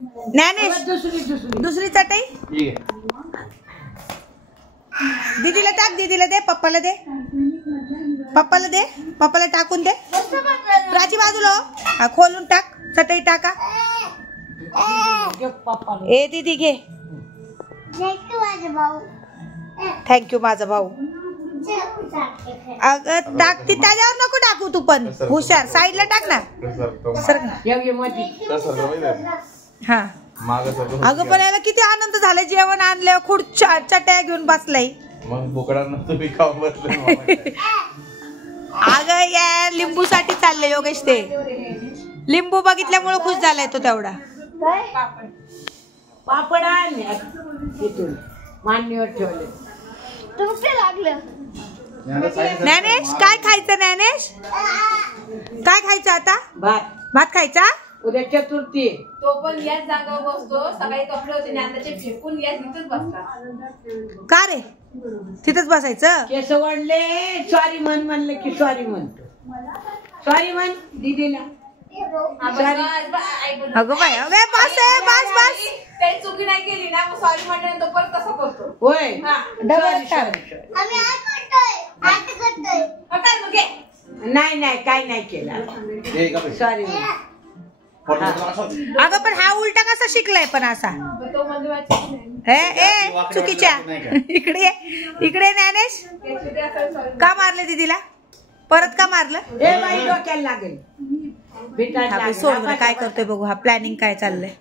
ज्ञानेश दुसरी चटई दीदीला टाक, दीदीला दे, पप्पाला दे, पप्पाला दे, पप्पाला टाकून दे. प्राची बाजूला हा खोलून टाक, चटई टाका. ए दीदी घे. थँक्यू माझा भाऊ. अगं टाक ती, त्याच्यावर नको टाकू तू पण. हुशार साईडला टाक ना. सर हा. अगं पण याला किती आनंद झाला, जेवण आणल्यावर खुर्च्या चटया घेऊन बसलाय. मग बोकडांना तुम्ही खाऊन बसले. अगं या लिंबू साठी चाललंय योगेश. ते लिंबू बघितल्यामुळे खुश झालाय तो तेवढा. पापड आणले तिथून मांडणीवर ठेवले. ज्ञानेश काय खायचं? ज्ञानेश काय खायचं आता? भात. भात खायचा? उद्या चतुर्थी. तो पण याच जागावर बसतो. सकाळी कपडे होते ज्ञानाचे फेकून याच तिथंच बसतात. का रे तिथंच बसायचं? केस वाढले. सॉरी म्हण म्हणलं की सॉरी म्हणतो. सॉरी म्हण दीदीला. अगं बाय, अगं बस बस बस. काही चुकी नाही केली ना, सॉरी म्हटल्यानंतर परत तसं करतो. होय. नाही नाही काय नाही केलं. सॉरी. अगं पण हा उलटा कसा शिकलाय पण असा? तो म्हणजे ए चुकीच्या. इकडे इकडे ज्ञानेश. का मारले दीदीला? परत का मारलं? हे बाई डोक्याला लागेल. सोड काय करतोय बघू. हा प्लॅनिंग काय चाललंय?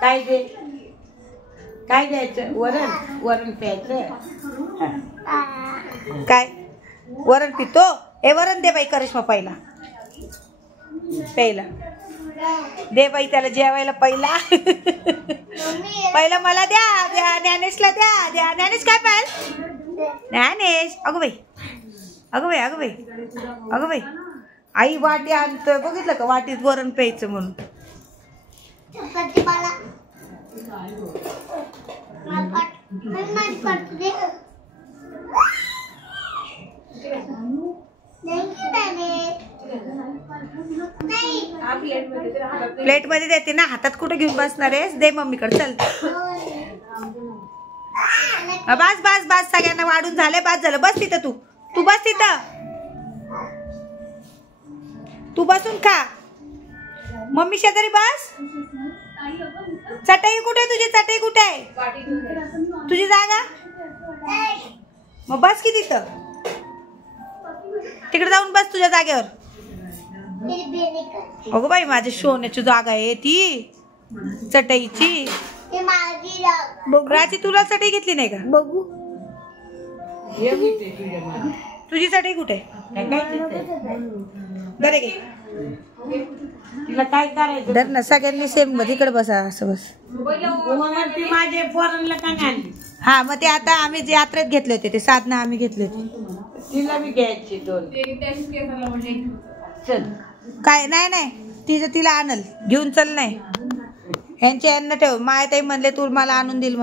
काय दे, काय द्यायचं? वरण. वरण प्यायचं. काय वरण पितो? ए वरण दे बाई करिश्मा पहिला प्यायला. दे बाई त्याला जेवायला पहिला. पहिला मला द्या, द्या ज्ञानेशला द्या, द्या. ज्ञानेश काय पाहिजे? ज्ञानेश. अगं बाई, अगं बाई, अगं बाई, अगं बाई. आई वाटी आणतोय बघितलं का? वाटीत वरण प्यायचं म्हणून. प्लेट मध्ये देते ना, हातात कुठे घेऊन बसणार आहेस? दे मम्मीकडे. चल बस बस बस. सगळ्यांना वाढून झाले, बस झालं. बस तिथं तू. तू बस तिथं. तू बसून खा. मम्मी शेजारी बस. चटई कुठे तुझी? चटई कुठे आहे? तुझी जागा? मग बस की तिथं. तिकडे जाऊन बस तुझ्या जागेवर. अगं बाई माझ्या सोन्याची जागा आहे ती चटईची. राजी तुला चटई घेतली नाही का? बघू तुझी चटई कुठे? बरे घे. तिला काय करायचं? धर ना. सगळ्यांनी सेम मध्ये इकडे बसा. असं बस. माझे पोरांना काय आणली? हा मग ते आता आम्ही जे यात्रेत घेतले होते ते साधना आम्ही घेतले होते. तिला बी घ्यायची 2. चल. काय नाही नाही तिचं तिला आणल घेऊन. चल नाही ह्यांच्या यांना ठेव. मायाताई म्हणले तू मला आणून दिल.